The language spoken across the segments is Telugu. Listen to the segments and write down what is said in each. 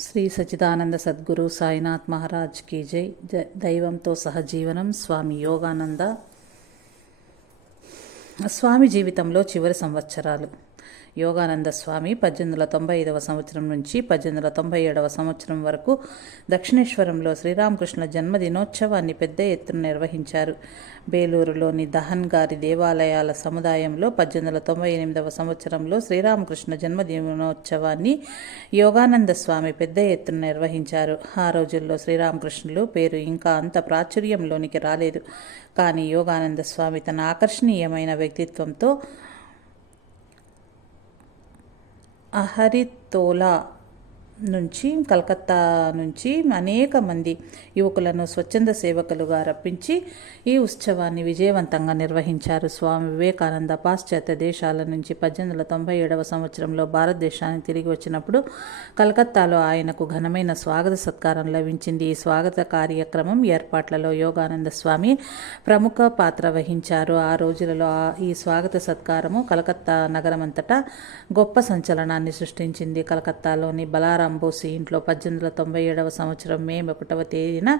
శ్రీ సచిదానంద సద్గురు సాయినాథ్ మహారాజ్ కీ జై. దైవంతో సహజీవనం స్వామి యోగానంద. స్వామి జీవితంలో చివరి సంవత్సరాలు. యోగానంద స్వామి పద్దెనిమిది వందల తొంభై ఐదవ సంవత్సరం నుంచి పద్దెనిమిది వందల తొంభై ఏడవ సంవత్సరం వరకు దక్షిణేశ్వరంలో శ్రీరామకృష్ణ జన్మదినోత్సవాన్ని పెద్ద ఎత్తున నిర్వహించారు. బేలూరులోని దహన్ గారి దేవాలయాల సముదాయంలో పద్దెనిమిది వందల తొంభై ఎనిమిదవ సంవత్సరంలో శ్రీరామకృష్ణ జన్మదినోత్సవాన్ని యోగానంద స్వామి పెద్ద ఎత్తున నిర్వహించారు. ఆ రోజుల్లో శ్రీరామకృష్ణులు పేరు ఇంకా అంత ప్రాచుర్యంలోనికి రాలేదు. కానీ యోగానంద స్వామి తన ఆకర్షణీయమైన వ్యక్తిత్వంతో అహరితోలా నుంచి కలకత్తా నుంచి అనేక మంది యువకులను స్వచ్ఛంద సేవకులుగా రప్పించి ఈ ఉత్సవాన్ని విజయవంతంగా నిర్వహించారు. స్వామి వివేకానంద పాశ్చాత్య దేశాల నుంచి పద్దెనిమిది వందల తొంభై ఏడవ సంవత్సరంలో భారతదేశానికి తిరిగి వచ్చినప్పుడు కలకత్తాలో ఆయనకు ఘనమైన స్వాగత సత్కారం లభించింది. ఈ స్వాగత కార్యక్రమం ఏర్పాట్లలో యోగానంద స్వామి ప్రముఖ పాత్ర వహించారు. ఆ రోజులలో ఈ స్వాగత సత్కారము కలకత్తా నగరమంతటా గొప్ప సంచలనాన్ని సృష్టించింది. కలకత్తాలోని బలారా అంబోసి ఇంట్లో పద్దెనిమిది వందల తొంభై ఏడవ సంవత్సరం మే ఒకటవ తేదీన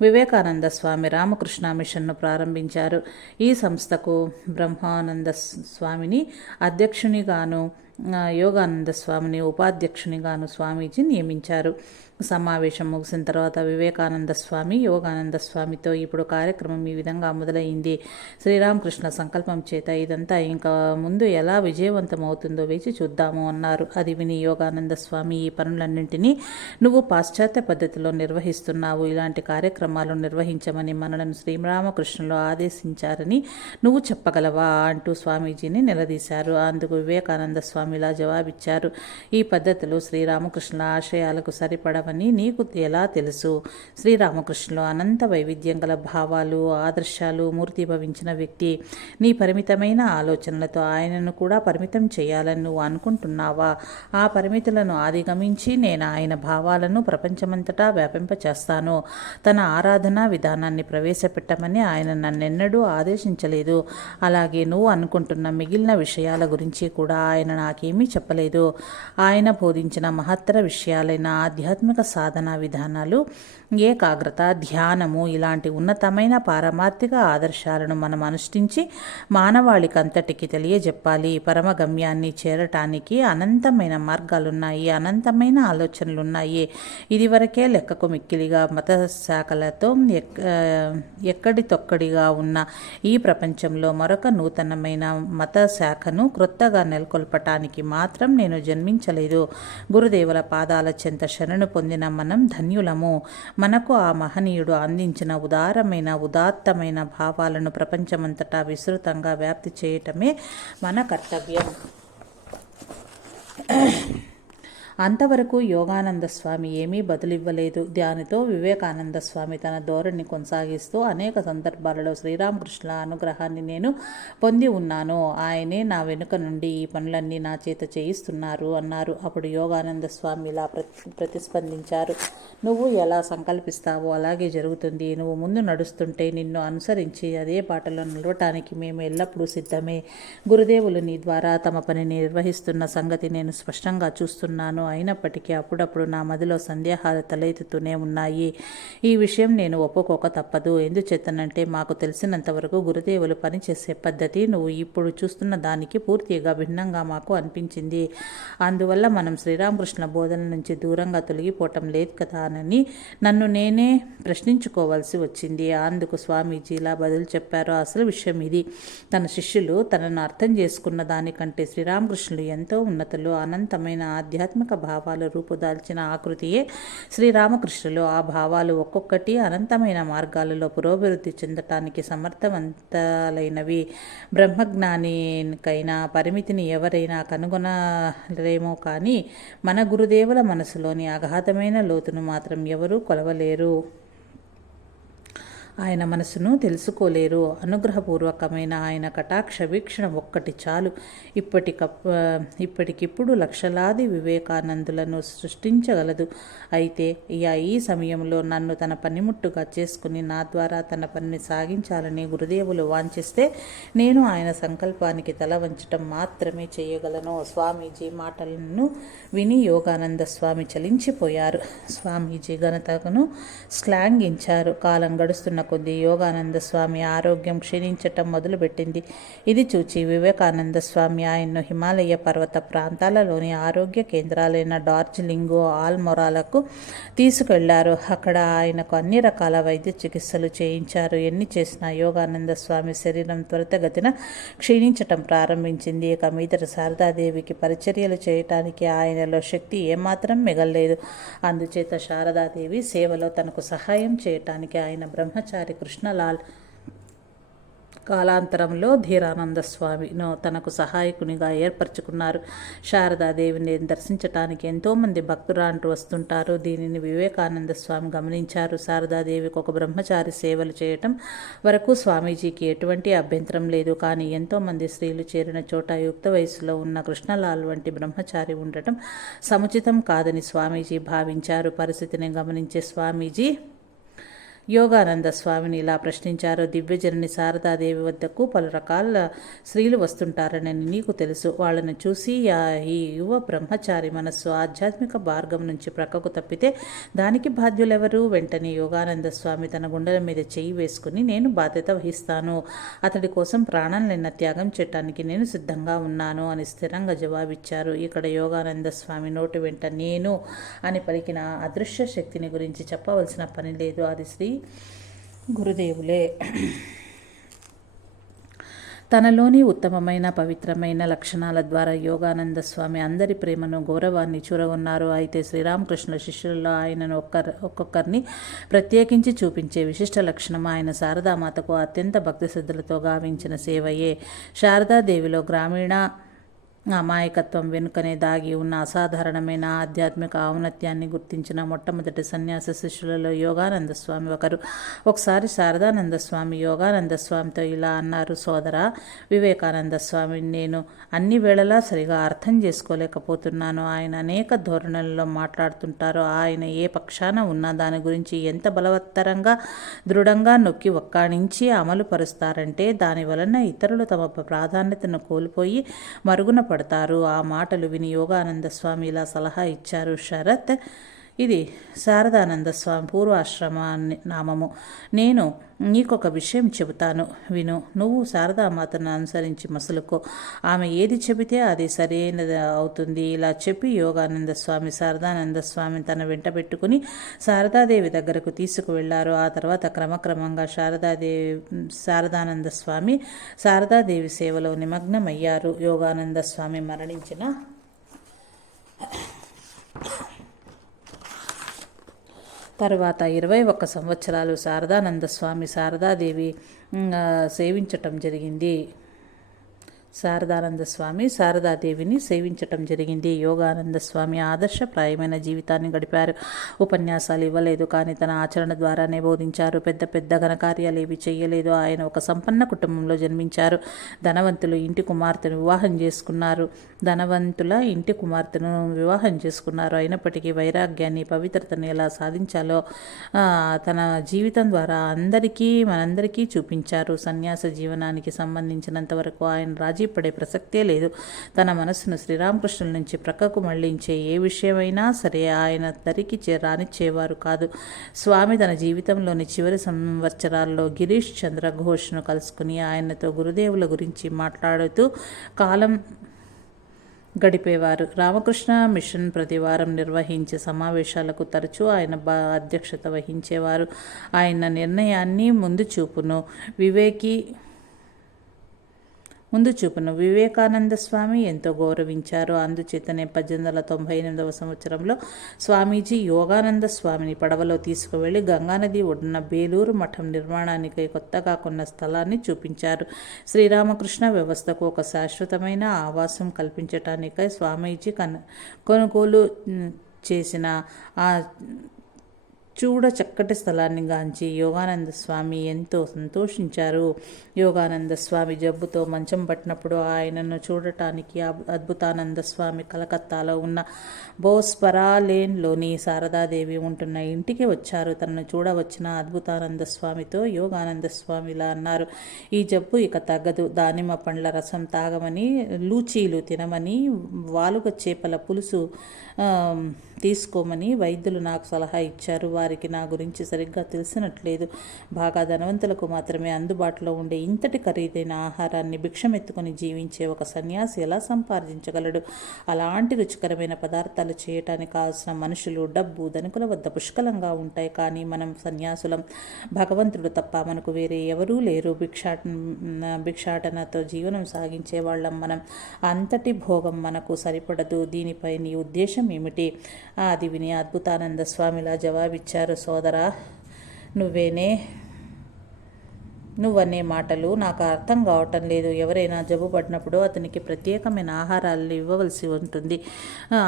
వివేకానంద స్వామి రామకృష్ణ మిషన్ను ప్రారంభించారు. ఈ సంస్థకు బ్రహ్మానంద స్వామిని అధ్యక్షునిగాను యోగానంద స్వామిని ఉపాధ్యక్షునిగాను స్వామీజీ నియమించారు. సమావేశం ముగిసిన తర్వాత వివేకానంద స్వామి యోగానంద స్వామితో ఇప్పుడు కార్యక్రమం ఈ విధంగా మొదలైంది. శ్రీరామకృష్ణ సంకల్పం చేత ఇదంతా ఇంకా ముందు ఎలా విజయవంతం అవుతుందో వేచి చూద్దాము అన్నారు. అది విని యోగానంద స్వామి ఈ పనులన్నింటినీ నువ్వు పాశ్చాత్య పద్ధతిలో నిర్వహిస్తున్నావు. ఇలాంటి కార్యక్రమాలు నిర్వహించమని మనలను శ్రీరామకృష్ణులు ఆదేశించారని నువ్వు చెప్పగలవా అంటూ స్వామీజీని నిలదీశారు. అందుకు వివేకానంద స్వామిలా జవాబిచ్చారు. ఈ పద్ధతులు శ్రీరామకృష్ణుల ఆశయాలకు సరిపడ అని నీకు ఎలా తెలుసు? శ్రీరామకృష్ణులు అనంత వైవిధ్యం గల భావాలు ఆదర్శాలు మూర్తిభవించిన వ్యక్తి. నీ పరిమితమైన ఆలోచనలతో ఆయనను కూడా పరిమితం చేయాలని నువ్వు అనుకుంటున్నావా? ఆ పరిమితులను అధిగమించి నేను ఆయన భావాలను ప్రపంచమంతటా వ్యాపింపచేస్తాను. తన ఆరాధనా విధానాన్ని ప్రవేశపెట్టమని ఆయన నన్నెన్నడూ ఆదేశించలేదు. అలాగే నువ్వు అనుకుంటున్న మిగిలిన విషయాల గురించి కూడా ఆయన నాకేమీ చెప్పలేదు. ఆయన బోధించిన మహత్తర విషయాలైన ఆధ్యాత్మిక ఆధ్యాత్మిక సాధనా విధానాలు ఏకాగ్రత ధ్యానము ఇలాంటి ఉన్నతమైన పారమార్థిక ఆదర్శాలను మనం అనుష్ఠించి మానవాళికంతటికి తెలియజెప్పాలి. పరమ గమ్యాన్ని చేరటానికి అనంతమైన మార్గాలున్నాయి అనంతమైన ఆలోచనలున్నాయి. ఇదివరకే లెక్కకు మిక్కిలిగా మత శాఖలతో ఎక్కడి తొక్కడిగా ఉన్న ఈ ప్రపంచంలో మరొక నూతనమైన మత శాఖను క్రొత్తగా నెలకొల్పటానికి మాత్రం నేను జన్మించలేదు. గురుదేవుల పాదాల చెంత శరణు పొందిన మనం ధన్యులము. మనకు ఆ మహనీయుడు అందించిన ఉదారమైన ఉదాత్తమైన భావాలను ప్రపంచమంతటా విస్తృతంగా వ్యాప్తి చేయటమే మన కర్తవ్యం. అంతవరకు యోగానంద స్వామి ఏమీ బదులివ్వలేదు. దానితో వివేకానంద స్వామి తన ధోరణి కొనసాగిస్తూ అనేక సందర్భాలలో శ్రీరామకృష్ణ అనుగ్రహాన్ని నేను పొంది ఉన్నాను. ఆయనే నా వెనుక నుండి ఈ పనులన్నీ నా చేత చేయిస్తున్నారు అన్నారు. అప్పుడు యోగానంద స్వామి ఇలా ప్రతిస్పందించారు. నువ్వు ఎలా సంకల్పిస్తావో అలాగే జరుగుతుంది. నువ్వు ముందు నడుస్తుంటే నిన్ను అనుసరించి అదే బాటలో నిలవటానికి మేము ఎల్లప్పుడూ సిద్ధమే. గురుదేవులు నీ ద్వారా తమ పనిని నిర్వహిస్తున్న సంగతి నేను స్పష్టంగా చూస్తున్నాను. అయినప్పటికీ అప్పుడప్పుడు నా మదిలో సందేహాలు తలెత్తుతూనే ఉన్నాయి. ఈ విషయం నేను ఒప్పుకోక తప్పదు. ఎందుచేతనంటే మాకు తెలిసినంతవరకు గురుదేవులు పనిచేసే పద్ధతి నువ్వు ఇప్పుడు చూస్తున్న దానికి పూర్తిగా భిన్నంగా మాకు అనిపించింది. అందువల్ల మనం శ్రీరామకృష్ణ బోధన నుంచి దూరంగా తొలగిపోవటం లేదు కదా అని నన్ను నేనే ప్రశ్నించుకోవాల్సి వచ్చింది. అందుకు స్వామీజీ ఇలా బదులు చెప్పారు. అసలు విషయం ఇది. తన శిష్యులు తనను అర్థం చేసుకున్న దానికంటే శ్రీరామకృష్ణులు ఎంతో ఉన్నతులు. అనంతమైన ఆధ్యాత్మిక భావాలు రూపుదాల్చిన ఆకృతియే శ్రీరామకృష్ణులు. ఆ భావాలు ఒక్కొక్కటి అనంతమైన మార్గాలలో పురోభివృద్ధి చెందటానికి సమర్థవంతాలైనవి. బ్రహ్మజ్ఞానికైనా పరిమితిని ఎవరైనా కనుగొనలేమో కానీ మన గురుదేవుల మనసులోని అగాధమైన లోతును మాత్రం ఎవరూ కొలవలేరు. ఆయన మనసును తెలుసుకోలేరు. అనుగ్రహపూర్వకమైన ఆయన కటాక్ష వీక్షణ ఒక్కటి చాలు. ఇప్పటికప్ ఇప్పటికిప్పుడు లక్షలాది వివేకానందులను సృష్టించగలదు. అయితే ఇక ఈ సమయంలో నన్ను తన పనిముట్టుగా చేసుకుని నా ద్వారా తన పనిని సాగించాలని గురుదేవులు వాంఛిస్తే నేను ఆయన సంకల్పానికి తల వంచటం మాత్రమే చేయగలను. స్వామీజీ మాటలను విని యోగానంద స్వామి చలించిపోయారు. స్వామీజీ ఘనతను శ్లాఘించారు. కాలం గడుస్తున్న కొద్దీ యోగానంద స్వామి ఆరోగ్యం క్షీణించటం మొదలుపెట్టింది. ఇది చూచి వివేకానంద స్వామి ఆయన్ను హిమాలయ పర్వత ప్రాంతాలలోని ఆరోగ్య కేంద్రాలైన డార్జిలింగ్ ఆల్మొరాలకు తీసుకెళ్ళారు. అక్కడ ఆయనకు అన్ని రకాల వైద్య చికిత్సలు చేయించారు. ఎన్ని చేసినా యోగానంద స్వామి శరీరం త్వరితగతిన క్షీణించటం ప్రారంభించింది. ఇక మీదట శారదాదేవికి పరిచర్యలు చేయటానికి ఆయనలో శక్తి ఏమాత్రం మిగల్లేదు. అందుచేత శారదాదేవి సేవలో తనకు సహాయం చేయటానికి ఆయన బ్రహ్మచారి కృష్ణలాల్ కాలాంతరంలో ధీరానంద స్వామిను తనకు సహాయకునిగా ఏర్పరచుకున్నారు. శారదాదేవిని దర్శించటానికి ఎంతోమంది భక్తురాంటూ వస్తుంటారు. దీనిని వివేకానంద స్వామి గమనించారు. శారదాదేవికి ఒక బ్రహ్మచారి సేవలు చేయటం వరకు స్వామీజీకి ఎటువంటి అభ్యంతరం లేదు. కానీ ఎంతోమంది స్త్రీలు చేరిన చోట యుక్త వయసులో ఉన్న కృష్ణలాల్ వంటి బ్రహ్మచారి ఉండటం సముచితం కాదని స్వామీజీ భావించారు. పరిస్థితిని గమనించే స్వామీజీ యోగానంద స్వామిని ఇలా ప్రశ్నించారు. దివ్యజనని శారదాదేవి వద్దకు పలు రకాల స్త్రీలు వస్తుంటారని నీకు తెలుసు. వాళ్ళని చూసి ఈ యువ బ్రహ్మచారి మనస్సు ఆధ్యాత్మిక మార్గం నుంచి ప్రక్కకు తప్పితే దానికి బాధ్యులెవరు? వెంటనే యోగానంద స్వామి తన గుండెల మీద చేయి వేసుకుని నేను బాధ్యత వహిస్తాను. అతడి కోసం ప్రాణాలైన త్యాగం చేయటానికి నేను సిద్ధంగా ఉన్నాను అని స్థిరంగా జవాబిచ్చారు. ఇక్కడ యోగానంద స్వామి నోటి వెంట నేను అని పలికిన అదృశ్య శక్తిని గురించి చెప్పవలసిన పని లేదు. అది శ్రీ గురుదేవులే. తనలోని ఉత్తమమైన పవిత్రమైన లక్షణాల ద్వారా యోగానంద స్వామి అందరి ప్రేమను గౌరవాన్ని చూరగొన్నారు. అయితే శ్రీరామకృష్ణుల శిష్యులలో ఆయనను ఒక్కరు ఒక్కొక్కరిని ప్రత్యేకించి చూపించే విశిష్ట లక్షణం ఆయన శారదామాతకు అత్యంత భక్తి శ్రద్ధలతో గావించిన సేవయే. శారదాదేవిలో గ్రామీణ అమాయకత్వం వెనుకనే దాగి ఉన్న అసాధారణమైన ఆధ్యాత్మిక ఔన్నత్యాన్ని గుర్తించిన మొట్టమొదటి సన్యాస శిష్యులలో యోగానంద స్వామి ఒకరు. ఒకసారి శారదానంద స్వామి యోగానంద స్వామితో ఇలా అన్నారు సోదర వివేకానంద స్వామి నేను అన్ని వేళలా సరిగా అర్థం చేసుకోలేకపోతున్నాను. ఆయన అనేక ధోరణులలో మాట్లాడుతుంటారు. ఆయన ఏ పక్షాన ఉన్నా దాని గురించి ఎంత బలవత్తరంగా దృఢంగా నొక్కి ఒక్కాణించి అమలు పరుస్తారంటే దాని వలన ఇతరులు తమ ప్రాధాన్యతను కోల్పోయి మరుగున పడతారు. ఆ మాటలు విని యోగానంద స్వామి ఇలా సలహా ఇచ్చారు. శరత్ ఇది శారదానంద స్వామి పూర్వాశ్రమాన్ని నామము. నేను నీకొక విషయం చెబుతాను. విను నువ్వు శారదామాతను అనుసరించి మసలుకో. ఆమె ఏది చెబితే అది సరైనది అవుతుంది. ఇలా చెప్పి యోగానంద స్వామి శారదానంద స్వామిని తన వెంట పెట్టుకుని శారదాదేవి దగ్గరకు తీసుకువెళ్ళారు. ఆ తర్వాత క్రమక్రమంగా శారదాదేవి శారదానంద స్వామి శారదాదేవి సేవలో నిమగ్నమయ్యారు. యోగానంద స్వామి మరణించిన తర్వాత ఇరవై ఒక్క సంవత్సరాలు శారదానంద స్వామి శారదాదేవి సేవించటం జరిగింది. శారదానంద స్వామి శారదాదేవిని సేవించటం జరిగింది. యోగానంద స్వామి ఆదర్శప్రాయమైన జీవితాన్ని గడిపారు. ఉపన్యాసాలు ఇవ్వలేదు కానీ తన ఆచరణ ద్వారానే బోధించారు. పెద్ద పెద్ద ఘనకార్యాలు ఏవి చేయలేదు. ఆయన ఒక సంపన్న కుటుంబంలో జన్మించారు. ధనవంతులు ఇంటి కుమార్తెను వివాహం చేసుకున్నారు. ధనవంతుల ఇంటి కుమార్తెను వివాహం చేసుకున్నారు. అయినప్పటికీ వైరాగ్యాన్ని పవిత్రతను ఎలా సాధించాలో తన జీవితం ద్వారా అందరికీ మనందరికీ చూపించారు. సన్యాస జీవనానికి సంబంధించినంత వరకు ఆయన రాజీ రాజీపడే ప్రసక్తే లేదు. తన మనసును శ్రీరామకృష్ణుల నుంచి ప్రక్కకు మళ్ళించే ఏ విషయమైనా సరే ఆయన దరికి రానిచ్చేవారు కాదు. స్వామి తన జీవితంలోని చివరి సంవత్సరాల్లో గిరీష్ చంద్ర ఘోష్ను కలుసుకుని ఆయనతో గురుదేవుల గురించి మాట్లాడుతూ కాలం గడిపేవారు. రామకృష్ణ మిషన్ ప్రతివారం నిర్వహించే సమావేశాలకు తరచూ ఆయన బా అధ్యక్షత వహించేవారు. ఆయన నిర్ణయాన్ని ముందు చూపును. వివేకి ముందు చూపును వివేకానంద స్వామి ఎంతో గౌరవించారు. అందుచేతనే పద్దెనిమిది వందల తొంభై ఎనిమిదవ సంవత్సరంలో స్వామీజీ యోగానంద స్వామిని పడవలో తీసుకువెళ్ళి గంగానది ఒడ్డున బేలూరు మఠం నిర్మాణానికి కొత్తగా కొన్న స్థలాన్ని చూపించారు. శ్రీరామకృష్ణ వ్యవస్థకు ఒక శాశ్వతమైన ఆవాసం కల్పించటానికై స్వామీజీ కన్ కొనుగోలు చేసిన ఆ చూడ చక్కటి స్థలాన్ని గాంచి యోగానంద స్వామి ఎంతో సంతోషించారు. యోగానంద స్వామి జబ్బుతో మంచం పట్టినప్పుడు ఆయనను చూడటానికి అద్భుతానంద స్వామి కలకత్తాలో ఉన్న బోస్పరా లేన్లోని శారదాదేవి ఉంటున్న ఇంటికి వచ్చారు. తనను చూడవచ్చిన అద్భుతానంద స్వామితో యోగానంద స్వామి ఇలా అన్నారు. ఈ జబ్బు ఇక తగ్గదు. దానిమ్మ పండ్ల రసం తాగమని లూచీలు తినమని వాలుగ చేపల పులుసు తీసుకోమని వైద్యులు నాకు సలహా ఇచ్చారు. వారికి నా గురించి సరిగ్గా తెలిసినట్లేదు. బాగా ధనవంతులకు మాత్రమే అందుబాటులో ఉండే ఇంతటి ఖరీదైన ఆహారాన్ని భిక్షమెత్తుకుని జీవించే ఒక సన్యాసి ఎలా సంపాదించగలడు అలాంటి రుచికరమైన పదార్థాలు చేయటానికి కావాల్సిన మనుషులు డబ్బు ధనికుల వద్ద పుష్కలంగా ఉంటాయి. కానీ మనం సన్యాసులం భగవంతుడు తప్ప మనకు వేరే ఎవరూ లేరు. భిక్షాట భిక్షాటనతో జీవనం సాగించే వాళ్ళం మనం. అంతటి భోగం మనకు సరిపడదు. దీనిపై నీ ఉద్దేశం ఏమిటి? అది విని అద్భుతానంద స్వామిలా జవాబిచ్చారు. సోదరా నువ్వేనే నువ్వనే మాటలు. నాకు అర్థం కావటం లేదు. ఎవరైనా జబ్బు పడినప్పుడు అతనికి ప్రత్యేకమైన ఆహారాలు ఇవ్వవలసి ఉంటుంది.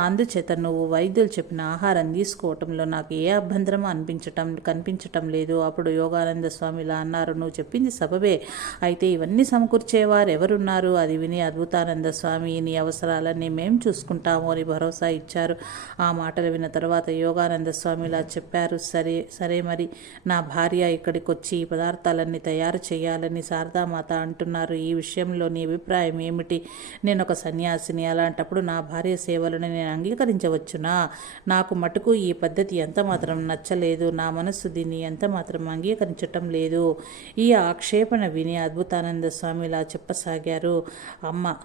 అందుచేత నువ్వు వైద్యులు చెప్పిన ఆహారం తీసుకోవటంలో నాకు ఏ అభ్యంతరం అనిపించటం కనిపించటం లేదు. అప్పుడు యోగానంద స్వామి ఇలా అన్నారు. నువ్వు చెప్పింది సబబే. అయితే ఇవన్నీ సమకూర్చేవారు ఎవరున్నారు? అది విని అద్భుతానంద స్వామి నీ అవసరాలన్నీ మేం చూసుకుంటాము అని భరోసా ఇచ్చారు. ఆ మాటలు విన్న తర్వాత యోగానంద స్వామి ఇలా చెప్పారు. సరే సరే మరి. నా భార్య ఇక్కడికి వచ్చి ఈ పదార్థాలన్నీ తయారు చేయాలని శారదామాత అంటున్నారు. ఈ విషయంలో నీ అభిప్రాయం ఏమిటి? నేను ఒక సన్యాసిని. అలాంటప్పుడు నా భార్య సేవలను నేను అంగీకరించవచ్చునా? నాకు మటుకు ఈ పద్ధతి ఎంత మాత్రం నచ్చలేదు. నా మనస్సు దీన్ని ఎంత మాత్రం అంగీకరించటం లేదు. ఈ ఆక్షేపణ విని అద్భుతానంద స్వామి ఇలా చెప్పసాగారు. అమ్మ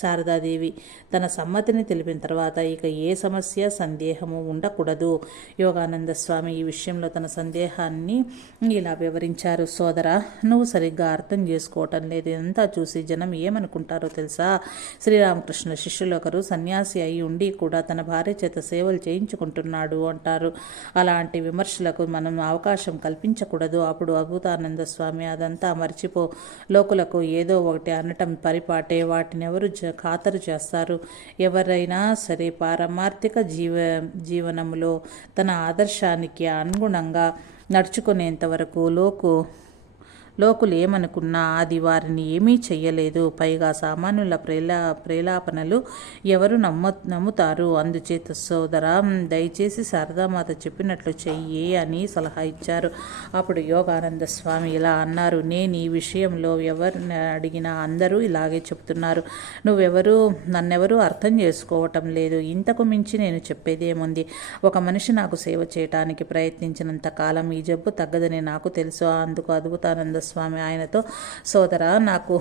శారదాదేవి. తన సమ్మతిని తెలిపిన తర్వాత ఇక ఏ సమస్య సందేహము ఉండకూడదు. యోగానంద స్వామి ఈ విషయంలో తన సందేహాన్ని ఇలా వివరించారు. సోదర నువ్వు సరిగ్గా అర్థం చేసుకోవటం లేదు. ఇదంతా చూసి జనం ఏమనుకుంటారో తెలుసా? శ్రీరామకృష్ణ శిష్యులు ఒకరు సన్యాసి అయి ఉండి కూడా తన భార్య చేత సేవలు చేయించుకుంటున్నాడు అంటారు. అలాంటి విమర్శలకు మనం అవకాశం కల్పించకూడదు. అప్పుడు అద్భుతానంద స్వామి అదంతా మర్చిపో. లోకులకు ఏదో ఒకటి అనటం పరిపాటే. వాటిని ఎవరు జ- ఖాతరు చేస్తారు. ఎవరైనా సరే పారమార్థిక జీవ జీవనంలో తన ఆదర్శానికి అనుగుణంగా నడుచుకునేంత వరకు లోకు లోకులు ఏమనుకున్నా అది వారిని ఏమీ చెయ్యలేదు. పైగా సామాన్యుల ప్రేలా ప్రేలాపనలు ఎవరు నమ్మ నమ్ముతారు. అందుచేత సోదర దయచేసి శారదామాత చెప్పినట్లు చెయ్యి అని సలహా ఇచ్చారు. అప్పుడు యోగానంద స్వామి ఇలా అన్నారు. నేను ఈ విషయంలో ఎవరిని అడిగినా అందరూ ఇలాగే చెప్తున్నారు. నువ్వెవరు నన్నెవరూ అర్థం చేసుకోవటం లేదు. ఇంతకు మించి నేను చెప్పేదేముంది? ఒక మనిషి నాకు సేవ చేయటానికి ప్రయత్నించినంత కాలం ఈ జబ్బు తగ్గదని నాకు తెలుసు. అందుకు అద్భుతానంద స్వామి ఆయనతో సోదరా నాకు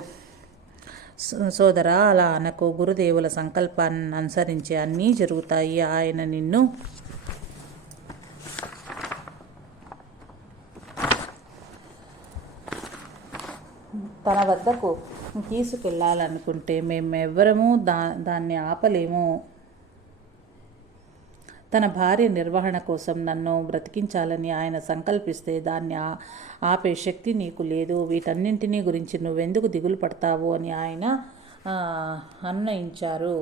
సోదర సోదరా అలా అనకు గురుదేవుల సంకల్పాన్ని అనుసరించి అన్నీ జరుగుతాయి. ఆయన నిన్ను తన వద్దకు తీసుకెళ్ళాలనుకుంటే మేమెవ్వరము దా దాన్ని ఆపలేము. తన భార్య నిర్వహణ కోసం నన్ను బ్రతికించాలని ఆయన సంకల్పిస్తే దాన్ని ఆపే శక్తి నీకు లేదు. వీటన్నింటినీ గురించి నువ్వెందుకు దిగులు పడతావు అని ఆయన అన్వయించారు.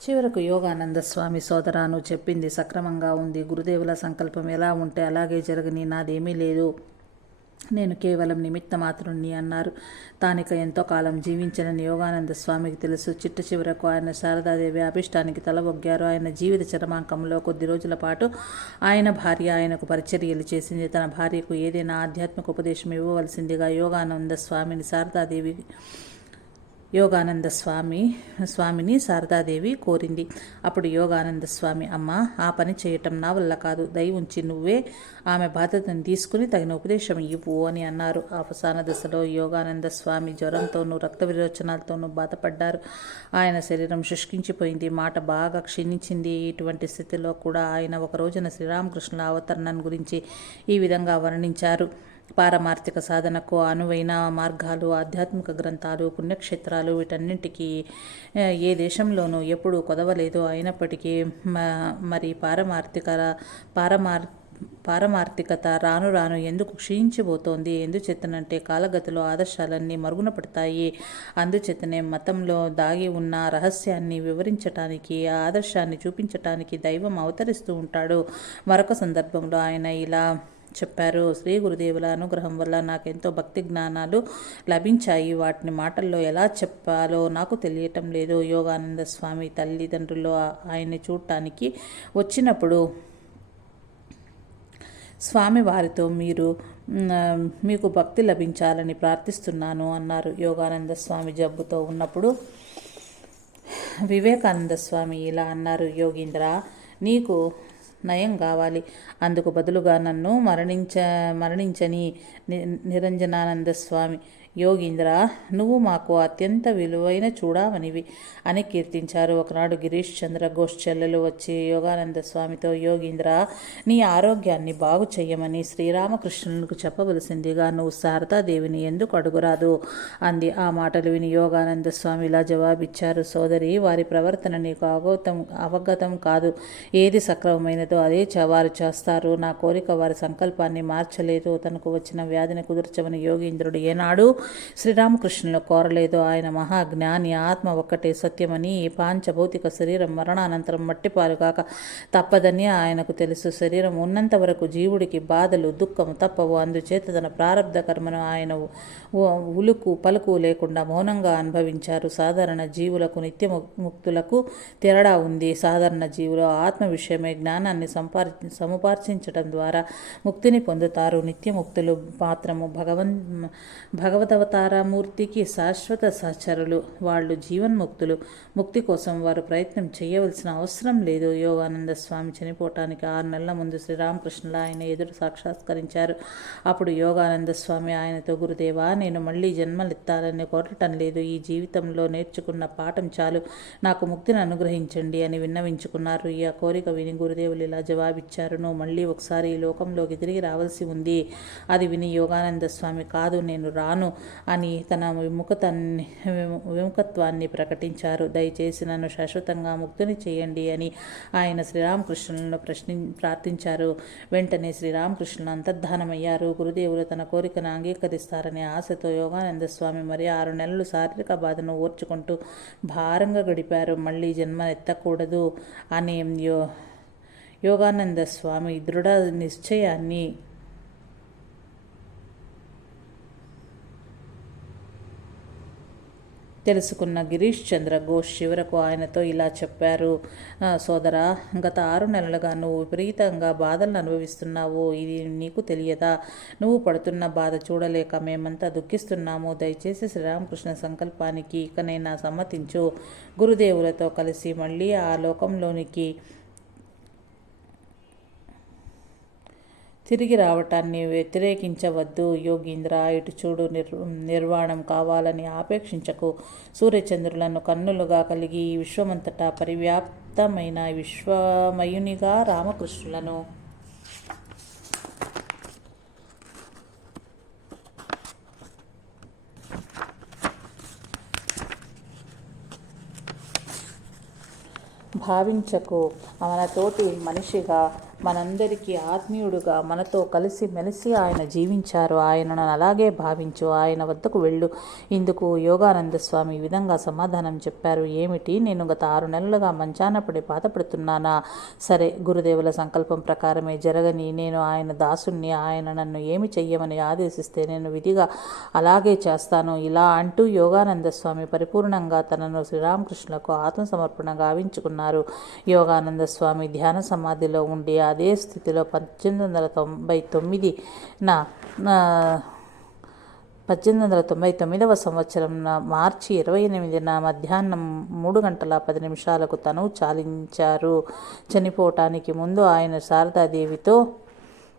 చివరకు యోగానంద స్వామి సోదరాను చెప్పింది సక్రమంగా ఉంది. గురుదేవుల సంకల్పం ఎలా ఉంటే అలాగే జరగని నాదేమీ లేదు. నేను కేవలం నిమిత్త మాత్రుణ్ణి అన్నారు. తానిక ఎంతో కాలం జీవించనని యోగానంద స్వామికి తెలుసు. చిట్ట చివరకు ఆయన శారదాదేవి అభిష్టానికి తలవొగ్గారు ఆయన జీవిత చరమాంకంలో కొద్ది రోజుల పాటు ఆయన భార్య ఆయనకు పరిచర్యలు చేసింది. తన భార్యకు ఏదైనా ఆధ్యాత్మిక ఉపదేశం ఇవ్వవలసిందిగా యోగానంద స్వామిని శారదాదేవి యోగానంద స్వామి స్వామిని శారదాదేవి కోరింది. అప్పుడు యోగానంద స్వామి అమ్మ ఆ పని చేయటం నా వల్ల కాదు. దయ ఉంచి నువ్వే ఆమె బాధ్యతను తీసుకుని తగిన ఉపదేశం ఇవ్వు అని అన్నారు. అవసాన దశలో యోగానంద స్వామి జ్వరంతోనూ రక్త విరోచనాలతోనూ బాధపడ్డారు. ఆయన శరీరం శుష్కించిపోయింది. మాట బాగా క్షీణించింది. ఇటువంటి స్థితిలో కూడా ఆయన ఒక రోజున శ్రీరామకృష్ణుల అవతరణను గురించి ఈ విధంగా వర్ణించారు. పారమార్థిక సాధనకు అనువైన మార్గాలు ఆధ్యాత్మిక గ్రంథాలు పుణ్యక్షేత్రాలు వీటన్నింటికీ ఏ దేశంలోనూ ఎప్పుడూ కొదవలేదు. అయినప్పటికీ మ- మరి పారమార్థిక పారమార్ పారమార్థికత రాను రాను ఎందుకు క్షీణించిపోతోంది? ఎందుచేతనంటే కాలగతిలో ఆదర్శాలన్నీ మరుగున పడతాయి అందుచేతనే మతంలో దాగి ఉన్న రహస్యాన్ని వివరించటానికి ఆ ఆదర్శాన్ని చూపించటానికి దైవం అవతరిస్తూ ఉంటాడు. మరొక సందర్భంలో ఆయన ఇలా చెప్పారు. శ్రీ గురుదేవుల అనుగ్రహం వల్ల నాకెంతో భక్తి జ్ఞానాలు లభించాయి. వాటిని మాటల్లో ఎలా చెప్పాలో నాకు తెలియటం లేదు. యోగానంద స్వామి తల్లిదండ్రులు ఆయన్ని చూడటానికి వచ్చినప్పుడు స్వామి వారితో మీరు మీకు భక్తి లభించాలని ప్రార్థిస్తున్నాను అన్నారు. యోగానంద స్వామి జబ్బుతో ఉన్నప్పుడు వివేకానంద స్వామి ఇలా అన్నారు. యోగీంద్ర నీకు నయం కావాలి. అందుకు బదులుగా నన్ను మరణించ మరణించని నిరంజనానంద స్వామి యోగీంద్ర నువ్వు మాకు అత్యంత విలువైన చూడావనివి అని కీర్తించారు. ఒకనాడు గిరీష్ చంద్ర ఘోష్ చెల్లెలు వచ్చి యోగానంద స్వామితో యోగీంద్ర నీ ఆరోగ్యాన్ని బాగు చెయ్యమని శ్రీరామకృష్ణులకు చెప్పవలసిందిగా నువ్వు శారదాదేవిని ఎందుకు అడుగురాదు? అంది. ఆ మాటలు విని యోగానంద స్వామి ఇలా జవాబిచ్చారు. సోదరి వారి ప్రవర్తన నీకు అవగతం అవగతం కాదు. ఏది సక్రమమైనదో అదే చవారు వారు చేస్తారు. నా కోరిక వారి సంకల్పాన్ని మార్చలేదు. తనకు వచ్చిన వ్యాధిని కుదుర్చమని యోగీంద్రుడు ఏనాడు శ్రీరామకృష్ణులు కోరలేదు ఆయన మహాజ్ఞాని ఆత్మ ఒక్కటే సత్యమని ఈ పాంచభౌతిక శరీరం మరణానంతరం మట్టిపాలు కాక తప్పదని ఆయనకు తెలుసు. శరీరం ఉన్నంత వరకు జీవుడికి బాధలు దుఃఖము తప్పవు. అందుచేత తన ప్రారంధ కర్మను ఆయన ఉలుకు పలుకు లేకుండా మౌనంగా అనుభవించారు. సాధారణ జీవులకు నిత్య ముక్తులకు తేడా ఉంది. సాధారణ జీవులు ఆత్మ విషయమే జ్ఞానాన్ని సంపార్ సముపార్జించడం ద్వారా ముక్తిని పొందుతారు. నిత్యముక్తులు మాత్రము భగవన్ మూర్తికి శాశ్వత సహచరులు వాళ్ళు జీవన్ముక్తులు. ముక్తి కోసం వారు ప్రయత్నం చేయవలసిన అవసరం లేదు. యోగానంద స్వామి చనిపోవటానికి ఆరు నెలల ముందు శ్రీరామకృష్ణుల ఆయన ఎదురు సాక్షాత్కరించారు. అప్పుడు యోగానంద స్వామి ఆయనతో గురుదేవా నేను మళ్ళీ జన్మలెత్తాలని కోరటం లేదు. ఈ జీవితంలో నేర్చుకున్న పాఠం చాలు. నాకు ముక్తిని అనుగ్రహించండి అని విన్నవించుకున్నారు. ఈ ఆ కోరిక విని గురుదేవులు ఇలా జవాబిచ్చారు. నువ్వు మళ్ళీ ఒకసారి ఈ లోకంలోకి తిరిగి రావాల్సి ఉంది. అది విని యోగానంద స్వామి కాదు నేను రాను. అని తన విముఖతాన్ని విముఖత్వాన్ని ప్రకటించారు. దయచేసి నన్ను శాశ్వతంగా ముక్తిని చేయండి అని ఆయన శ్రీరామకృష్ణులను ప్రశ్ని ప్రార్థించారు. వెంటనే శ్రీరామకృష్ణులు అంతర్ధానమయ్యారు. గురుదేవులు తన కోరికను అంగీకరిస్తారనే ఆశతో యోగానంద స్వామి మరి ఆరు నెలలు శారీరక బాధను ఓర్చుకుంటూ భారంగా గడిపారు. మళ్ళీ జన్మ ఎత్తకూడదు అనే యో యోగానంద స్వామి దృఢ నిశ్చయాన్ని తెలుసుకున్న గిరీష్ చంద్ర ఘోష్ చివరకు ఆయనతో ఇలా చెప్పారు. సోదరా గత ఆరు నెలలుగా నువ్వు విపరీతంగా బాధలను అనుభవిస్తున్నావు. ఇది నీకు తెలియదా? నువ్వు పడుతున్న బాధ చూడలేక మేమంతా దుఃఖిస్తున్నాము. దయచేసి శ్రీరామకృష్ణ సంకల్పానికి ఇకనైనా సమ్మతించు. గురుదేవులతో కలిసి మళ్ళీ ఆ లోకంలోనికి తిరిగి రావటాన్ని వ్యతిరేకించవద్దు. యోగీంద్ర ఇటు చూడు నిర్ నిర్వాణం కావాలని ఆపేక్షించకు. సూర్యచంద్రులను కన్నులుగా కలిగి ఈ విశ్వమంతటా పరివ్యాప్తమైన విశ్వమయునిగా రామకృష్ణులను. భావించకు. మనతోటి మనిషిగా మనందరికీ ఆత్మీయుడుగా మనతో కలిసి మెలిసి ఆయన జీవించారు. ఆయనను అలాగే భావించు ఆయన వద్దకు వెళ్ళు. ఇందుకు యోగానంద స్వామి ఈ విధంగా సమాధానం చెప్పారు. ఏమిటి? నేను గత ఆరు నెలలుగా మంచాన పడి బాధపడుతున్నానా? సరే గురుదేవుల సంకల్పం ప్రకారమే జరగని నేను ఆయన దాసుణ్ణి ఆయన నన్ను ఏమి చెయ్యమని ఆదేశిస్తే నేను విధిగా అలాగే చేస్తాను. ఇలా అంటూ యోగానంద స్వామి పరిపూర్ణంగా తనను శ్రీరామకృష్ణులకు ఆత్మసమర్పణ గావించుకున్నారు. యోగానంద స్వామి ధ్యాన సమాధిలో ఉండి అదే స్థితిలో పద్దెనిమిది వందల తొంభై తొమ్మిది నా పద్దెనిమిది వందల తొంభై తొమ్మిదవ సంవత్సరం మార్చి ఇరవై ఎనిమిదిన మధ్యాహ్నం మూడు గంటల పది నిమిషాలకు తను చాలించారు. చనిపోవటానికి ముందు ఆయన శారదాదేవితో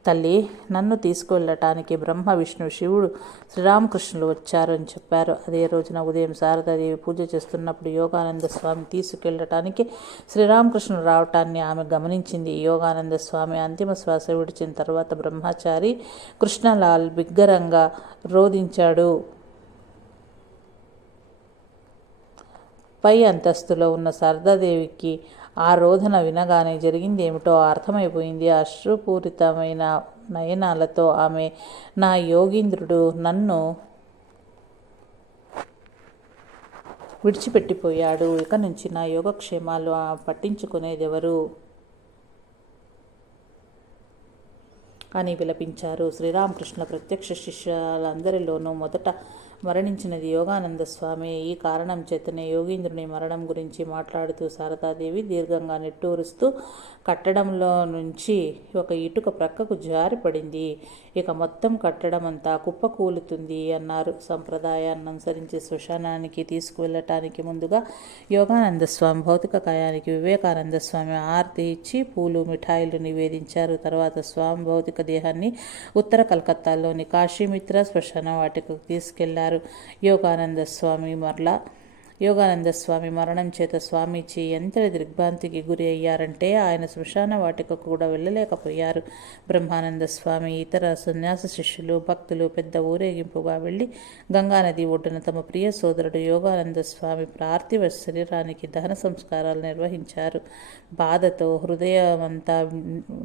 తల్లి నన్ను తీసుకువెళ్ళటానికి బ్రహ్మ విష్ణు శివుడు శ్రీరామకృష్ణులు వచ్చారని చెప్పారు. అదే రోజున ఉదయం శారదాదేవి పూజ చేస్తున్నప్పుడు యోగానంద స్వామి తీసుకెళ్ళటానికి శ్రీరామకృష్ణుడు రావటాన్ని ఆమె గమనించింది. యోగానంద స్వామి అంతిమ శ్వాస విడిచిన తర్వాత బ్రహ్మచారి కృష్ణలాల్ బిగ్గరంగా రోధించాడు. పై అంతస్తులో ఉన్న శారదాదేవికి ఆ రోధన వినగానే జరిగిందేమిటో అర్థమైపోయింది. అశ్రుపూరితమైన నయనాలతో ఆమె నా యోగీంద్రుడు నన్ను విడిచిపెట్టిపోయాడు. ఇక నుంచి నా యోగక్షేమాలు ఆ పట్టించుకునేదెవరు అని విలపించారు. శ్రీరామకృష్ణ ప్రత్యక్ష శిష్యులందరిలోనూ మొదట మరణించినది యోగానంద స్వామి. ఈ కారణం చేతనే యోగీంద్రుని మరణం గురించి మాట్లాడుతూ శారదాదేవి దీర్ఘంగా నిట్టూరుస్తూ కట్టడంలో నుంచి ఒక ఇటుక ప్రక్కకు జారిపడింది. ఇక మొత్తం కట్టడం అంతా కుప్పకూలుతుంది అన్నారు. సంప్రదాయాన్ని అనుసరించి శ్మశానానికి తీసుకువెళ్ళటానికి ముందుగా యోగానంద స్వామి భౌతిక కాయానికి వివేకానంద స్వామి ఆర్తి ఇచ్చి పూలు మిఠాయిలు నివేదించారు. తర్వాత స్వామి భౌతిక దేహాన్ని ఉత్తర కలకత్తాలోని కాశీమిత్ర శ్మశాన వాటికి తీసుకెళ్ళారు. యోగానంద స్వామి మరలా యోగానంద స్వామి మరణం చేత స్వామీజీ ఎంత దిగ్భ్రాంతికి గురి అయ్యారంటే ఆయన శ్మశాన వాటికకు కూడా వెళ్ళలేకపోయారు. బ్రహ్మానంద స్వామి ఇతర సన్యాస శిష్యులు భక్తులు పెద్ద ఊరేగింపుగా వెళ్ళి గంగానది ఒడ్డున తమ ప్రియ సోదరుడు యోగానంద స్వామి పార్థివ శరీరానికి దహన సంస్కారాలు నిర్వహించారు. బాధతో హృదయమంతా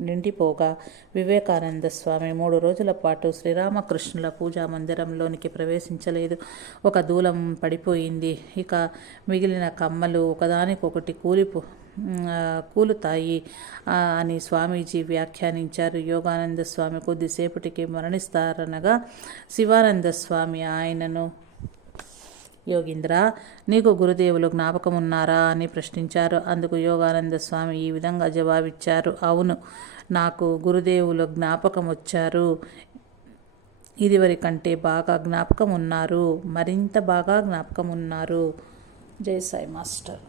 నిండిపోగా వివేకానంద స్వామి మూడు రోజుల పాటు శ్రీరామకృష్ణుల పూజా మందిరంలోనికి ప్రవేశించలేదు. ఒక దూలం పడిపోయింది. ఇక మిగిలిన కమ్మలు ఒకదానికొకటి కూలిపో కూలుతాయి అని స్వామీజీ వ్యాఖ్యానించారు. యోగానంద స్వామి కొద్దిసేపటికి మరణిస్తారనగా శివానంద స్వామి ఆయనను యోగీంద్ర నీకు గురుదేవులు జ్ఞాపకం ఉన్నారా అని ప్రశ్నించారు. అందుకు యోగానంద స్వామి ఈ విధంగా జవాబిచ్చారు. అవును నాకు గురుదేవులు జ్ఞాపకం వచ్చారు ఇదివరి కంటే బాగా జ్ఞాపకం ఉన్నారు మరింత బాగా జ్ఞాపకం ఉన్నారు జై సాయి మాస్టర్